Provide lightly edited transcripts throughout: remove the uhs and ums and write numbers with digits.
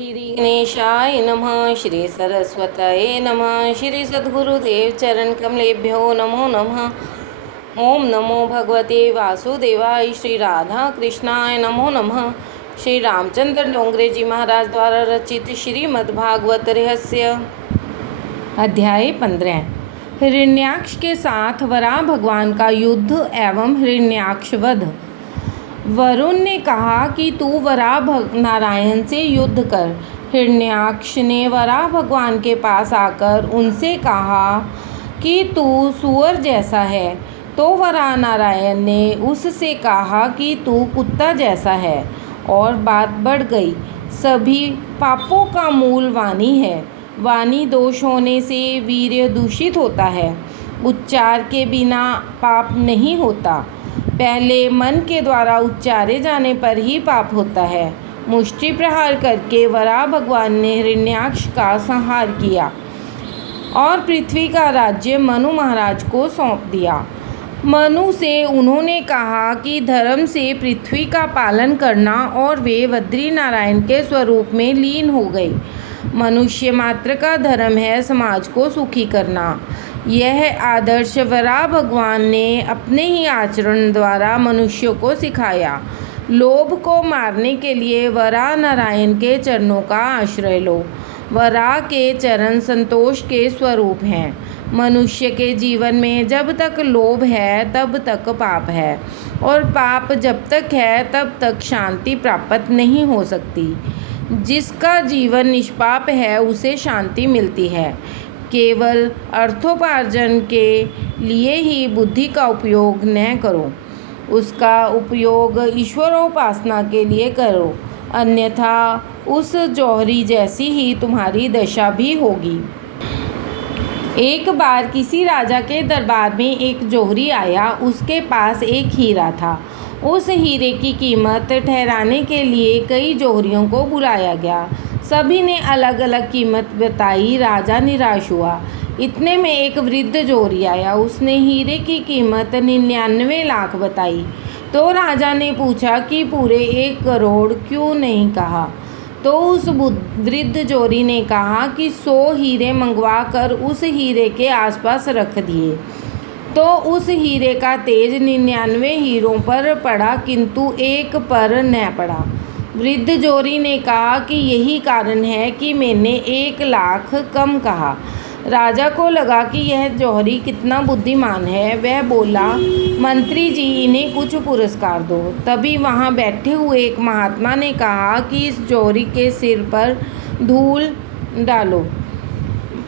श्री गणेशाय नमः। श्री सरस्वतये नमः। श्री सद्गुरुदेव चरण कमलेभ्यो नमो नमः। ओम नमो भगवते वासुदेवाय। श्री राधा कृष्णाय नमो नमः। श्री रामचंद्र डोंगरे जी महाराज द्वारा रचित श्रीमद्भागवत रहस्य अध्याय 15। हिरण्याक्ष के साथ वराह भगवान का युद्ध एवं हिरण्याक्ष वध। वरुण ने कहा कि तू वराह नारायण से युद्ध कर। हिरण्याक्ष ने वराह भगवान के पास आकर उनसे कहा कि तू सूअर जैसा है। तो वराह नारायण ने उससे कहा कि तू कुत्ता जैसा है। और बात बढ़ गई। सभी पापों का मूल वाणी है। वाणी दोष होने से वीर्य दूषित होता है। उच्चार के बिना पाप नहीं होता। पहले मन के द्वारा उच्चारे जाने पर ही पाप होता है। मुष्टि प्रहार करके वराह भगवान ने हिरण्याक्ष का संहार किया और पृथ्वी का राज्य मनु महाराज को सौंप दिया। मनु से उन्होंने कहा कि धर्म से पृथ्वी का पालन करना, और वे बद्री नारायण के स्वरूप में लीन हो गई। मनुष्य मात्र का धर्म है समाज को सुखी करना। यह आदर्श वराह भगवान ने अपने ही आचरण द्वारा मनुष्यों को सिखाया। लोभ को मारने के लिए वराह नारायण के चरणों का आश्रय लो। वराह के चरण संतोष के स्वरूप हैं। मनुष्य के जीवन में जब तक लोभ है तब तक पाप है, और पाप जब तक है तब तक शांति प्राप्त नहीं हो सकती। जिसका जीवन निष्पाप है उसे शांति मिलती है। केवल अर्थोपार्जन के लिए ही बुद्धि का उपयोग न करो, उसका उपयोग ईश्वरोपासना के लिए करो, अन्यथा उस जौहरी जैसी ही तुम्हारी दशा भी होगी। एक बार किसी राजा के दरबार में एक जौहरी आया। उसके पास एक हीरा था। उस हीरे की कीमत ठहराने के लिए कई जौहरियों को बुलाया गया। सभी ने अलग अलग कीमत बताई। राजा निराश हुआ। इतने में एक वृद्ध जौहरी आया। उसने हीरे की कीमत 99 लाख बताई। तो राजा ने पूछा कि पूरे 1 करोड़ क्यों नहीं कहा। तो उस वृद्ध जौहरी ने कहा कि 100 हीरे मंगवा कर उस हीरे के आसपास रख दिए। तो उस हीरे का तेज 99 हीरों पर पड़ा, किंतु एक पर न पड़ा। वृद्ध जौहरी ने कहा कि यही कारण है कि मैंने 1 लाख कम कहा। राजा को लगा कि यह जौहरी कितना बुद्धिमान है। वह बोला, मंत्री जी, इन्हें कुछ पुरस्कार दो। तभी वहाँ बैठे हुए एक महात्मा ने कहा कि इस जौहरी के सिर पर धूल डालो।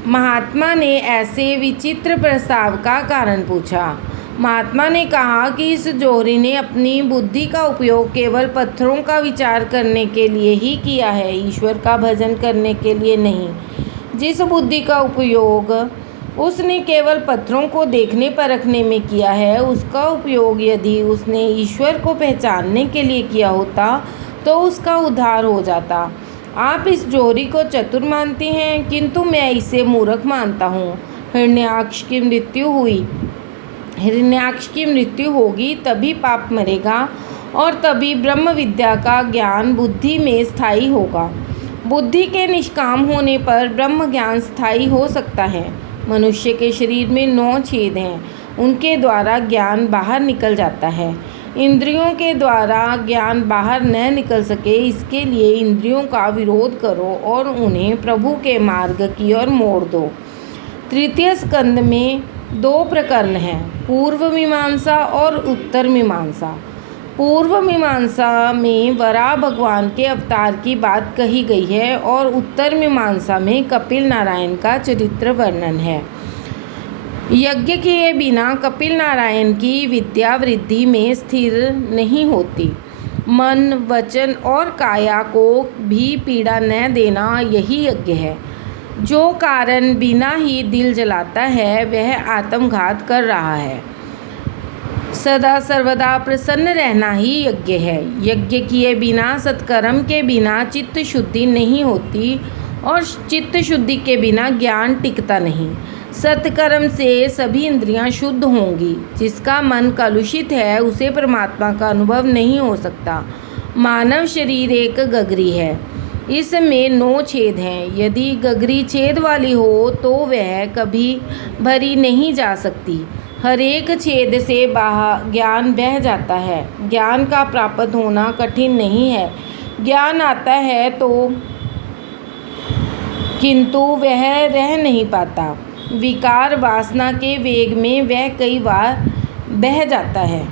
महात्मा ने ऐसे विचित्र प्रस्ताव का कारण पूछा। महात्मा ने कहा कि इस जौहरी ने अपनी बुद्धि का उपयोग केवल पत्थरों का विचार करने के लिए ही किया है, ईश्वर का भजन करने के लिए नहीं। जिस बुद्धि का उपयोग उसने केवल पत्थरों को देखने परखने में किया है, उसका उपयोग यदि उसने ईश्वर को पहचानने के लिए किया होता तो उसका उद्धार हो जाता। आप इस जौहरी को चतुर मानती हैं, किंतु मैं इसे मूर्ख मानता हूँ। हिरण्याक्ष की मृत्यु हुई। हिरण्याक्ष की मृत्यु होगी तभी पाप मरेगा, और तभी ब्रह्म विद्या का ज्ञान बुद्धि में स्थायी होगा। बुद्धि के निष्काम होने पर ब्रह्म ज्ञान स्थायी हो सकता है। मनुष्य के शरीर में 9 छेद हैं, उनके द्वारा ज्ञान बाहर निकल जाता है। इंद्रियों के द्वारा ज्ञान बाहर न निकल सके, इसके लिए इंद्रियों का विरोध करो और उन्हें प्रभु के मार्ग की ओर मोड़ दो। तृतीय स्कंद में 2 प्रकरण हैं, पूर्व मीमांसा और उत्तर मीमांसा। पूर्व मीमांसा में वराह भगवान के अवतार की बात कही गई है, और उत्तर मीमांसा में कपिल नारायण का चरित्र वर्णन है। यज्ञ के बिना कपिल नारायण की विद्या वृद्धि में स्थिर नहीं होती। मन, वचन और काया को भी पीड़ा न देना यही यज्ञ है। जो कारण बिना ही दिल जलाता है वह आत्मघात कर रहा है। सदा सर्वदा प्रसन्न रहना ही यज्ञ है। यज्ञ किए बिना, सत्कर्म के बिना चित्त शुद्धि नहीं होती, और चित्त शुद्धि के बिना ज्ञान टिकता नहीं। सत्कर्म से सभी इंद्रियां शुद्ध होंगी। जिसका मन कलुषित है उसे परमात्मा का अनुभव नहीं हो सकता। मानव शरीर एक गगरी है। इसमें 9 छेद हैं। यदि गगरी छेद वाली हो तो वह कभी भरी नहीं जा सकती। हर एक छेद से बाहर ज्ञान बह जाता है। ज्ञान का प्राप्त होना कठिन नहीं है। ज्ञान आता है तो किंतु वह रह नहीं पाता। विकार वासना के वेग में वह कई बार बह जाता है।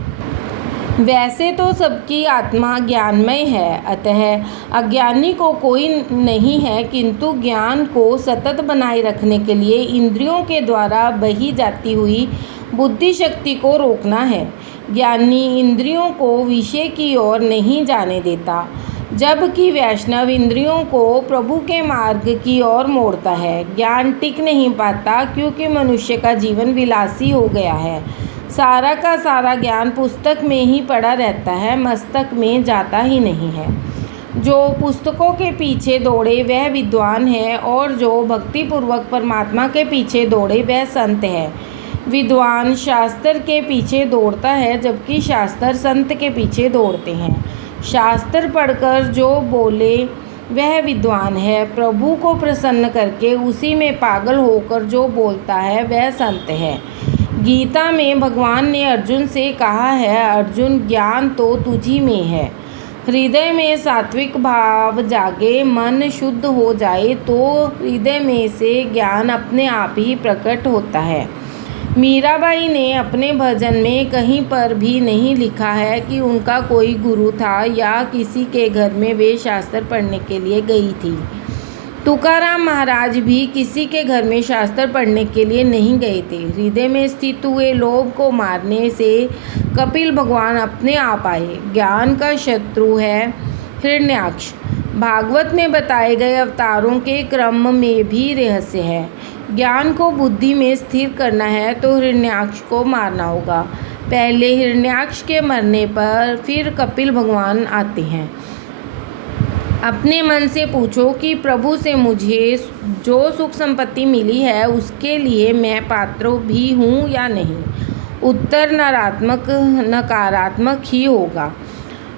वैसे तो सबकी आत्मा ज्ञानमय है, अतः अज्ञानी को कोई नहीं है, किंतु ज्ञान को सतत बनाए रखने के लिए इंद्रियों के द्वारा बही जाती हुई बुद्धि शक्ति को रोकना है। ज्ञानी इंद्रियों को विषय की ओर नहीं जाने देता, जबकि वैष्णव इंद्रियों को प्रभु के मार्ग की ओर मोड़ता है। ज्ञान टिक नहीं पाता क्योंकि मनुष्य का जीवन विलासी हो गया है। सारा का सारा ज्ञान पुस्तक में ही पड़ा रहता है, मस्तक में जाता ही नहीं है। जो पुस्तकों के पीछे दौड़े वह विद्वान है, और जो भक्तिपूर्वक परमात्मा के पीछे दौड़े वह संत है। विद्वान शास्त्र के पीछे दौड़ता है, जबकि शास्त्र संत के पीछे दौड़ते हैं। शास्त्र पढ़कर जो बोले वह विद्वान है। प्रभु को प्रसन्न करके उसी में पागल होकर जो बोलता है वह संत है। गीता में भगवान ने अर्जुन से कहा है, अर्जुन ज्ञान तो तुझी में है। हृदय में सात्विक भाव जागे, मन शुद्ध हो जाए तो हृदय में से ज्ञान अपने आप ही प्रकट होता है। मीराबाई ने अपने भजन में कहीं पर भी नहीं लिखा है कि उनका कोई गुरु था या किसी के घर में वे शास्त्र पढ़ने के लिए गई थी। तुकाराम महाराज भी किसी के घर में शास्त्र पढ़ने के लिए नहीं गए थे। हृदय में स्थित हुए लोभ को मारने से कपिल भगवान अपने आप आए। ज्ञान का शत्रु है हिरण्याक्ष। भागवत में बताए गए अवतारों के क्रम में भी रहस्य है। ज्ञान को बुद्धि में स्थिर करना है तो हिरण्याक्ष को मारना होगा। पहले हिरण्याक्ष के मरने पर फिर कपिल भगवान आते हैं। अपने मन से पूछो कि प्रभु से मुझे जो सुख संपत्ति मिली है उसके लिए मैं पात्र भी हूँ या नहीं। उत्तर नकारात्मक ही होगा।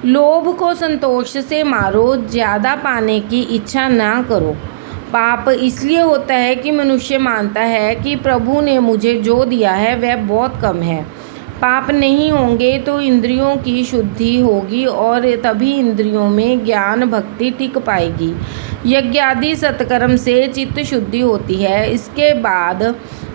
लोभ को संतोष से मारो, ज़्यादा पाने की इच्छा ना करो। पाप इसलिए होता है कि मनुष्य मानता है कि प्रभु ने मुझे जो दिया है वह बहुत कम है। पाप नहीं होंगे तो इंद्रियों की शुद्धि होगी और तभी इंद्रियों में ज्ञान भक्ति टिक पाएगी। यज्ञ आदि सत्कर्म से चित्त शुद्धि होती है। इसके बाद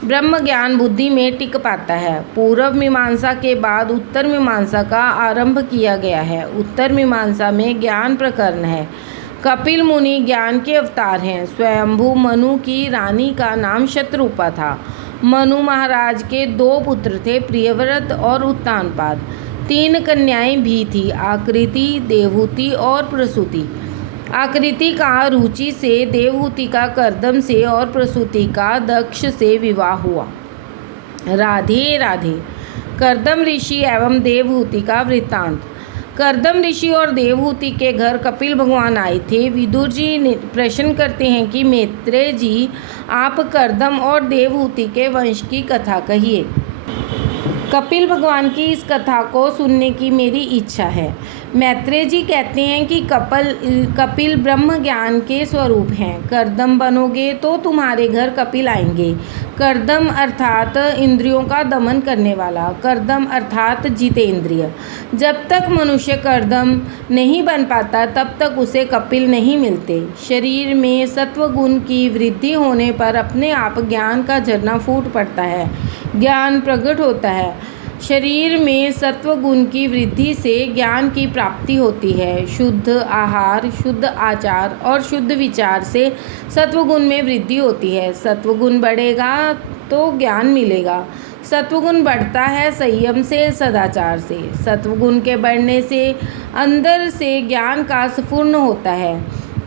ब्रह्म ज्ञान बुद्धि में टिक पाता है। पूर्व मीमांसा के बाद उत्तर मीमांसा का आरंभ किया गया है। उत्तर मीमांसा में ज्ञान प्रकरण है। कपिल मुनि ज्ञान के अवतार हैं। स्वयंभू मनु की रानी का नाम शतरूपा था। मनु महाराज के 2 पुत्र थे, प्रियव्रत और उत्तानपाद। 3 कन्याएं भी थी, आकृति, देवहूति और प्रसूति। आकृति का रुचि से, देवहूति का कर्दम से और प्रसूति का दक्ष से विवाह हुआ। राधे राधे। कर्दम ऋषि एवं देवहूति का वृत्तांत। कर्दम ऋषि और देवहूति के घर कपिल भगवान आए थे। विदुर जी प्रश्न करते हैं कि मैत्रेय जी, आप कर्दम और देवहूति के वंश की कथा कहिए। कपिल भगवान की इस कथा को सुनने की मेरी इच्छा है। मैत्रेय जी कहते हैं कि कपिल ब्रह्म ज्ञान के स्वरूप हैं। कर्दम बनोगे तो तुम्हारे घर कपिल आएंगे। कर्दम अर्थात इंद्रियों का दमन करने वाला, कर्दम अर्थात जितेंद्रिय। जब तक मनुष्य कर्दम नहीं बन पाता तब तक उसे कपिल नहीं मिलते। शरीर में सत्व गुण की वृद्धि होने पर अपने आप ज्ञान का झरना फूट पड़ता है, ज्ञान प्रकट होता है। शरीर में सत्व गुण की वृद्धि से ज्ञान की प्राप्ति होती है। शुद्ध आहार, शुद्ध आचार और शुद्ध विचार से सत्वगुण में वृद्धि होती है। सत्वगुण बढ़ेगा तो ज्ञान मिलेगा। सत्वगुण बढ़ता है संयम से, सदाचार से। सत्वगुण के बढ़ने से अंदर से ज्ञान का स्फुरण होता है।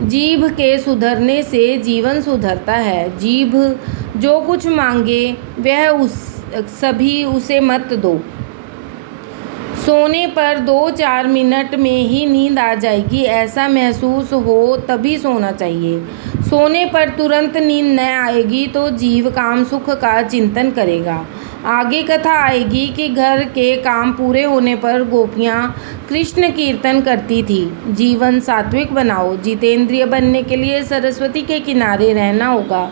जीभ के सुधरने से जीवन सुधरता है। जीभ जो कुछ मांगे वह सभी उसे मत दो। सोने पर 2-4 मिनट में ही नींद आ जाएगी ऐसा महसूस हो तभी सोना चाहिए। सोने पर तुरंत नींद न आएगी तो जीव काम सुख का चिंतन करेगा। आगे कथा आएगी कि घर के काम पूरे होने पर गोपियाँ कृष्ण कीर्तन करती थी। जीवन सात्विक बनाओ। जितेंद्रिय बनने के लिए सरस्वती के किनारे रहना होगा।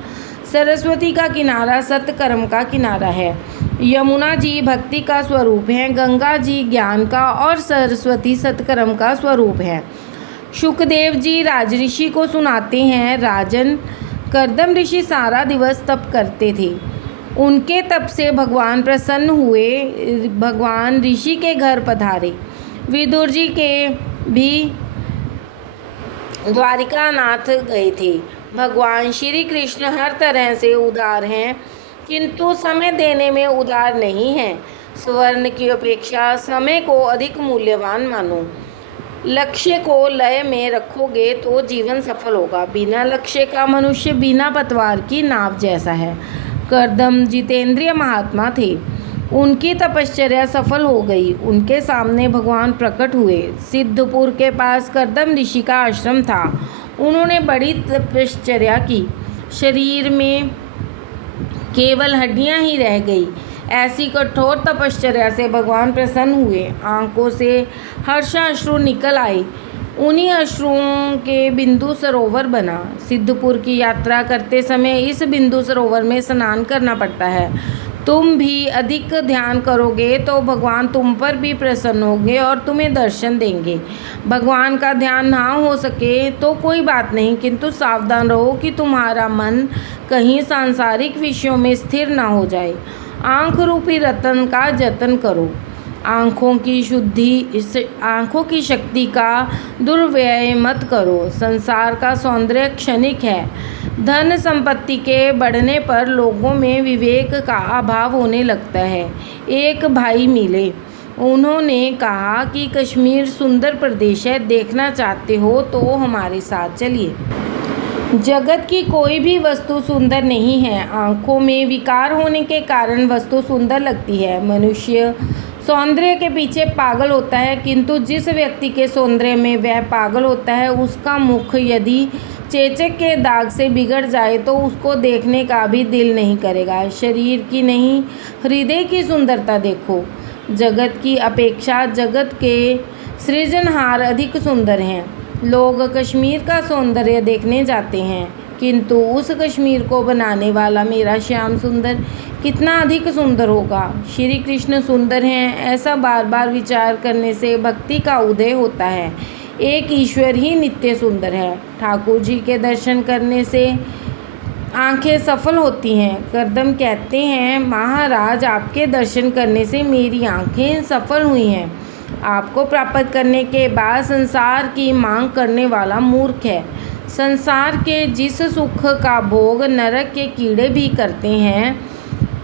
सरस्वती का किनारा सत्कर्म का किनारा है। यमुना जी भक्ति का स्वरूप है, गंगा जी ज्ञान का और सरस्वती सत्कर्म का स्वरूप है। शुकदेव जी राजऋषि को सुनाते हैं, राजन, कर्दम ऋषि सारा दिवस तप करते थे। उनके तप से भगवान प्रसन्न हुए। भगवान ऋषि के घर पधारे। विदुर जी के भी द्वारिकानाथ गए थे। भगवान श्री कृष्ण हर तरह से उदार हैं, किंतु समय देने में उदार नहीं हैं। स्वर्ण की अपेक्षा समय को अधिक मूल्यवान मानो। लक्ष्य को लय में रखोगे तो जीवन सफल होगा। बिना लक्ष्य का मनुष्य बिना पतवार की नाव जैसा है। कर्दम जितेंद्रिय महात्मा थे। उनकी तपश्चर्या सफल हो गई। उनके सामने भगवान प्रकट हुए। सिद्धपुर के पास कर्दम ऋषि का आश्रम था। उन्होंने बड़ी तपश्चर्या की। शरीर में केवल हड्डियां ही रह गई। ऐसी कठोर तपश्चर्या से भगवान प्रसन्न हुए। आंखों से हर्षाश्रु निकल आए। उन्हीं अश्रुओं के बिंदु सरोवर बना। सिद्धपुर की यात्रा करते समय इस बिंदु सरोवर में स्नान करना पड़ता है। तुम भी अधिक ध्यान करोगे तो भगवान तुम पर भी प्रसन्न होंगे और तुम्हें दर्शन देंगे। भगवान का ध्यान ना हो सके तो कोई बात नहीं, किंतु सावधान रहो कि तुम्हारा मन कहीं सांसारिक विषयों में स्थिर ना हो जाए। आँख रूपी रतन का जतन करो। आँखों की शक्ति का दुर्व्यय मत करो। संसार का सौंदर्य क्षणिक है। धन संपत्ति के बढ़ने पर लोगों में विवेक का अभाव होने लगता है। एक भाई मिले। उन्होंने कहा कि कश्मीर सुंदर प्रदेश है, देखना चाहते हो तो हमारे साथ चलिए। जगत की कोई भी वस्तु सुंदर नहीं है। आँखों में विकार होने के कारण वस्तु सुंदर लगती है। मनुष्य सौंदर्य के पीछे पागल होता है, किंतु जिस व्यक्ति के सौंदर्य में वह पागल होता है उसका मुख यदि चेचक के दाग से बिगड़ जाए तो उसको देखने का भी दिल नहीं करेगा। शरीर की नहीं, हृदय की सुंदरता देखो। जगत की अपेक्षा जगत के सृजनहार अधिक सुंदर हैं। लोग कश्मीर का सौंदर्य देखने जाते हैं, किंतु उस कश्मीर को बनाने वाला मेरा श्याम सुंदर कितना अधिक सुंदर होगा। श्री कृष्ण सुंदर हैं, ऐसा बार बार विचार करने से भक्ति का उदय होता है। एक ईश्वर ही नित्य सुंदर है। ठाकुर जी के दर्शन करने से आंखें सफल होती हैं। कर्दम कहते हैं, महाराज, आपके दर्शन करने से मेरी आंखें सफल हुई हैं। आपको प्राप्त करने के बाद संसार की मांग करने वाला मूर्ख है। संसार के जिस सुख का भोग नरक के कीड़े भी करते हैं,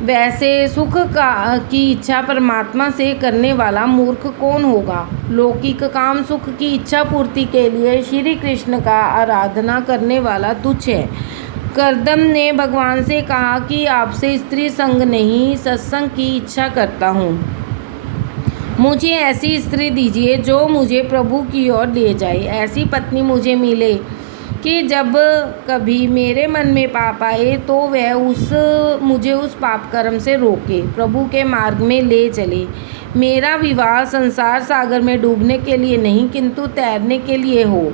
वैसे सुख की इच्छा परमात्मा से करने वाला मूर्ख कौन होगा। लौकिक काम सुख की इच्छा पूर्ति के लिए श्री कृष्ण का आराधना करने वाला तुच्छ है। कर्दम ने भगवान से कहा कि आपसे स्त्री संग नहीं, सत्संग की इच्छा करता हूँ। मुझे ऐसी स्त्री दीजिए जो मुझे प्रभु की ओर ले जाए। ऐसी पत्नी मुझे मिले कि जब कभी मेरे मन में पाप आए तो वह मुझे उस पाप कर्म से रोके, प्रभु के मार्ग में ले चले। मेरा विवाह संसार सागर में डूबने के लिए नहीं, किंतु तैरने के लिए हो।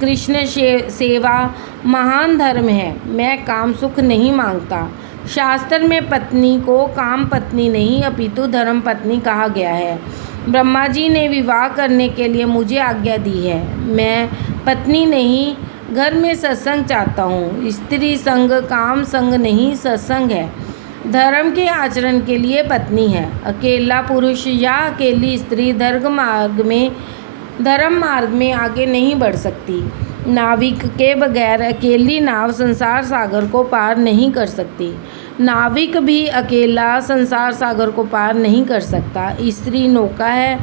कृष्ण सेवा महान धर्म है। मैं काम सुख नहीं मांगता। शास्त्र में पत्नी को काम पत्नी नहीं अपितु धर्म पत्नी कहा गया है। ब्रह्मा जी ने विवाह करने के लिए मुझे आज्ञा दी है। मैं पत्नी नहीं, घर में सत्संग चाहता हूँ। स्त्री संग काम संग नहीं, सत्संग है। धर्म के आचरण के लिए पत्नी है। अकेला पुरुष या अकेली स्त्री धर्म मार्ग में आगे नहीं बढ़ सकती। नाविक के बगैर अकेली नाव संसार सागर को पार नहीं कर सकती। नाविक भी अकेला संसार सागर को पार नहीं कर सकता। स्त्री नौका है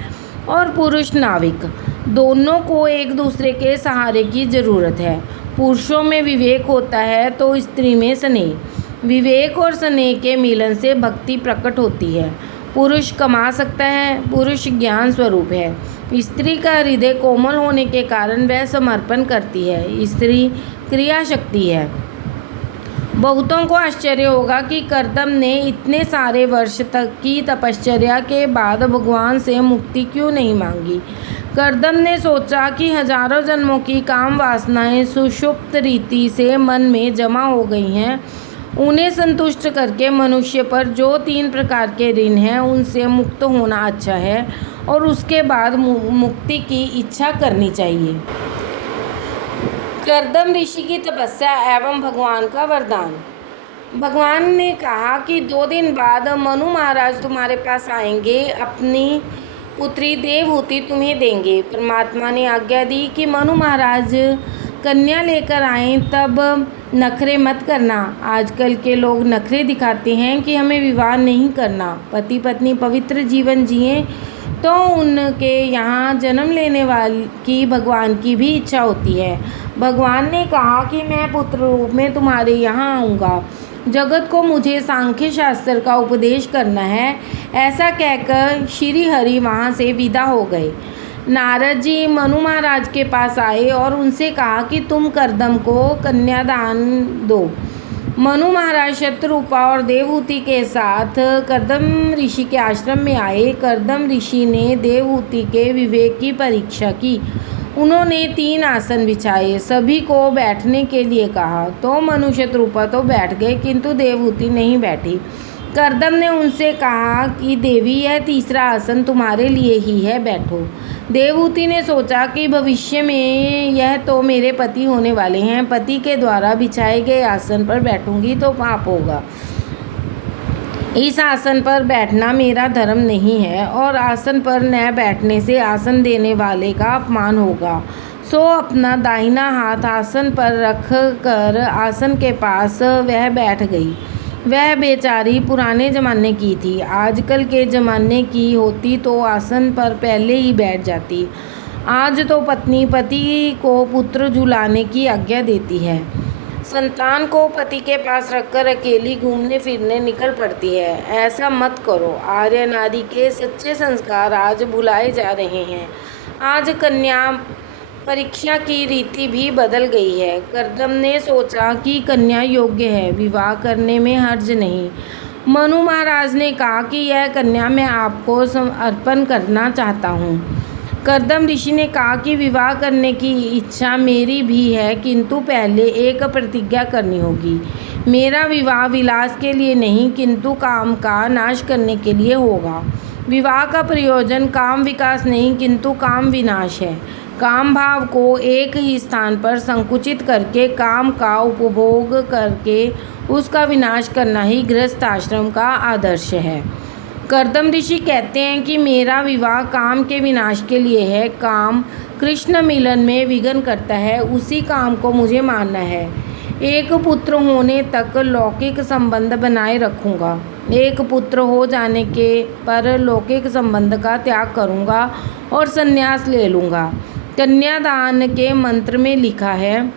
और पुरुष नाविक। दोनों को एक दूसरे के सहारे की ज़रूरत है। पुरुषों में विवेक होता है तो स्त्री में स्नेह। विवेक और स्नेह के मिलन से भक्ति प्रकट होती है। पुरुष कमा सकता है, पुरुष ज्ञान स्वरूप है। स्त्री का हृदय कोमल होने के कारण वह समर्पण करती है। स्त्री क्रिया शक्ति है। बहुतों को आश्चर्य होगा कि कर्दम ने इतने सारे वर्ष तक की तपश्चर्या के बाद भगवान से मुक्ति क्यों नहीं मांगी। कर्दम ने सोचा कि हजारों जन्मों की काम वासनाएं सुषुप्त रीति से मन में जमा हो गई हैं। उन्हें संतुष्ट करके मनुष्य पर जो 3 प्रकार के ऋण हैं उनसे मुक्त होना अच्छा है और उसके बाद मुक्ति की इच्छा करनी चाहिए। कर्दम ऋषि की तपस्या एवं भगवान का वरदान। भगवान ने कहा कि 2 दिन बाद मनु महाराज तुम्हारे पास आएंगे, अपनी पुत्री देवहूति तुम्हें देंगे। परमात्मा ने आज्ञा दी कि मनु महाराज कन्या लेकर आएं, तब नखरे मत करना। आजकल के लोग नखरे दिखाते हैं कि हमें विवाह नहीं करना, पति पत्नी पवित्र जीवन जिएं, तो उनके यहाँ जन्म लेने वाली की भगवान की भी इच्छा होती है। भगवान ने कहा कि मैं पुत्र रूप में तुम्हारे यहाँ आऊँगा, जगत को मुझे सांख्य शास्त्र का उपदेश करना है। ऐसा कहकर श्री हरि वहाँ से विदा हो गए। नारद जी मनु महाराज के पास आए और उनसे कहा कि तुम कर्दम को कन्यादान दो। मनु महाराज शत्रुपा और देवहूति के साथ कर्दम ऋषि के आश्रम में आए। कर्दम ऋषि ने देवहूति के विवेक की परीक्षा की। उन्होंने 3 आसन बिछाए, सभी को बैठने के लिए कहा, तो मनु शत्रुपा तो बैठ गए किंतु देवहूति नहीं बैठी। कर्दम ने उनसे कहा कि देवी, यह 3रा आसन तुम्हारे लिए ही है, बैठो। देवहूति ने सोचा कि भविष्य में यह तो मेरे पति होने वाले हैं, पति के द्वारा बिछाए गए आसन पर बैठूंगी तो पाप होगा। इस आसन पर बैठना मेरा धर्म नहीं है और आसन पर न बैठने से आसन देने वाले का अपमान होगा। सो अपना दाहिना हाथ आसन पर रख कर आसन के पास वह बैठ गई। वह बेचारी पुराने ज़माने की थी, आजकल के ज़माने की होती तो आसन पर पहले ही बैठ जाती। आज तो पत्नी पति को पुत्र झुलाने की आज्ञा देती है, संतान को पति के पास रखकर अकेली घूमने फिरने निकल पड़ती है। ऐसा मत करो। आर्य नारी के सच्चे संस्कार आज भुलाए जा रहे हैं। आज कन्या परीक्षा की रीति भी बदल गई है। कर्दम ने सोचा कि कन्या योग्य है, विवाह करने में हर्ज नहीं। मनु महाराज ने कहा कि यह कन्या मैं आपको अर्पण करना चाहता हूँ। कर्दम ऋषि ने कहा कि विवाह करने की इच्छा मेरी भी है, किंतु पहले एक प्रतिज्ञा करनी होगी। मेरा विवाह विलास के लिए नहीं किंतु काम का नाश करने के लिए होगा। विवाह का प्रयोजन काम विकास नहीं किंतु काम विनाश है। काम भाव को एक ही स्थान पर संकुचित करके काम का उपभोग करके उसका विनाश करना ही गृहस्थ आश्रम का आदर्श है। कर्दम ऋषि कहते हैं कि मेरा विवाह काम के विनाश के लिए है। काम कृष्ण मिलन में विघ्न करता है, उसी काम को मुझे मानना है। एक पुत्र होने तक लौकिक संबंध बनाए रखूँगा। एक पुत्र हो जाने के पर लौकिक संबंध का त्याग करूँगा और संन्यास ले लूँगा। कन्यादान के मंत्र में लिखा है,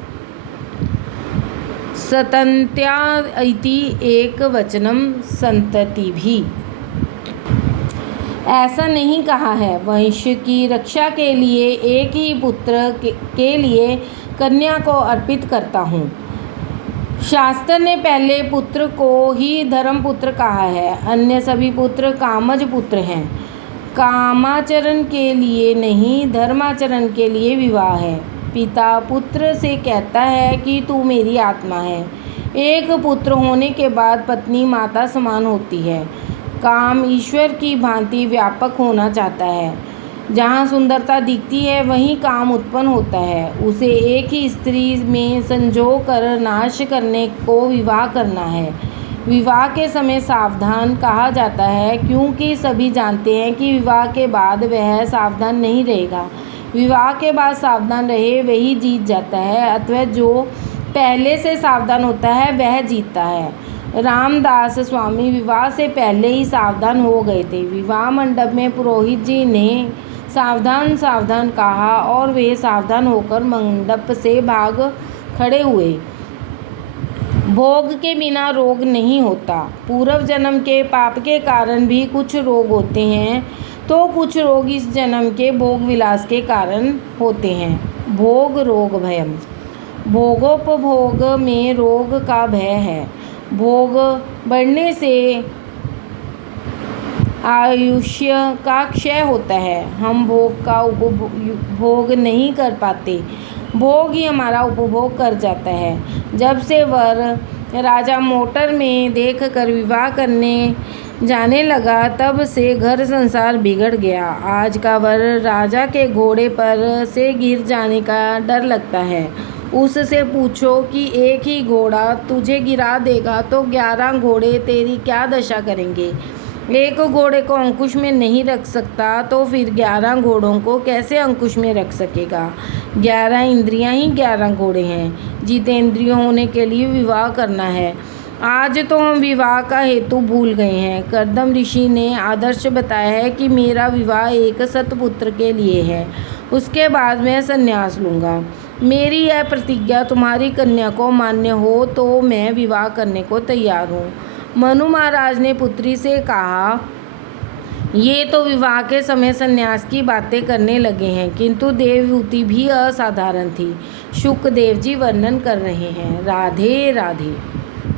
सतन्त्या इति एक वचनम संतति भी। ऐसा नहीं कहा है। वंश की रक्षा के लिए एक ही पुत्र के लिए कन्या को अर्पित करता हूँ। शास्त्र ने पहले पुत्र को ही धर्मपुत्र कहा है, अन्य सभी पुत्र कामज पुत्र हैं। कामाचरण के लिए नहीं, धर्माचरण के लिए विवाह है। पिता पुत्र से कहता है कि तू मेरी आत्मा है। एक पुत्र होने के बाद पत्नी माता समान होती है। काम ईश्वर की भांति व्यापक होना चाहता है। जहाँ सुंदरता दिखती है वहीं काम उत्पन्न होता है। उसे एक ही स्त्री में संजो कर नाश करने को विवाह करना है। विवाह के समय सावधान कहा जाता है क्योंकि सभी जानते हैं कि विवाह के बाद वह सावधान नहीं रहेगा। विवाह के बाद सावधान रहे वही जीत जाता है, अथवा जो पहले से सावधान होता है वह जीतता है। रामदास स्वामी विवाह से पहले ही सावधान हो गए थे। विवाह मंडप में पुरोहित जी ने सावधान सावधान कहा और वे सावधान होकर मंडप से भाग खड़े हुए। भोग के बिना रोग नहीं होता। पूर्व जन्म के पाप के कारण भी कुछ रोग होते हैं, तो कुछ रोग इस जन्म के भोग विलास के कारण होते हैं। भोग रोग भयम। भोगोपभोग में रोग का भय है। भोग बढ़ने से आयुष्य का क्षय होता है। हम भोग का उपभोग नहीं कर पाते, भोग ही हमारा उपभोग कर जाता है। जब से वर राजा मोटर में देखकर विवाह करने जाने लगा, तब से घर संसार बिगड़ गया। आज का वर राजा के घोड़े पर से गिर जाने का डर लगता है। उससे पूछो कि एक ही घोड़ा तुझे गिरा देगा तो 11 घोड़े तेरी क्या दशा करेंगे। एक घोड़े को अंकुश में नहीं रख सकता तो फिर 11 घोड़ों को कैसे अंकुश में रख सकेगा। 11 इंद्रियां ही 11 घोड़े हैं। जितेंद्रिय होने के लिए विवाह करना है। आज तो हम विवाह का हेतु भूल गए हैं। कर्दम ऋषि ने आदर्श बताया है कि मेरा विवाह एक सतपुत्र के लिए है, उसके बाद मैं संन्यास लूँगा। मेरी यह प्रतिज्ञा तुम्हारी कन्या को मान्य हो तो मैं विवाह करने को तैयार हूँ। मनु महाराज ने पुत्री से कहा, ये तो विवाह के समय संन्यास की बातें करने लगे हैं, किंतु देवहूति भी असाधारण थी। शुकदेव जी वर्णन कर रहे हैं। राधे राधे।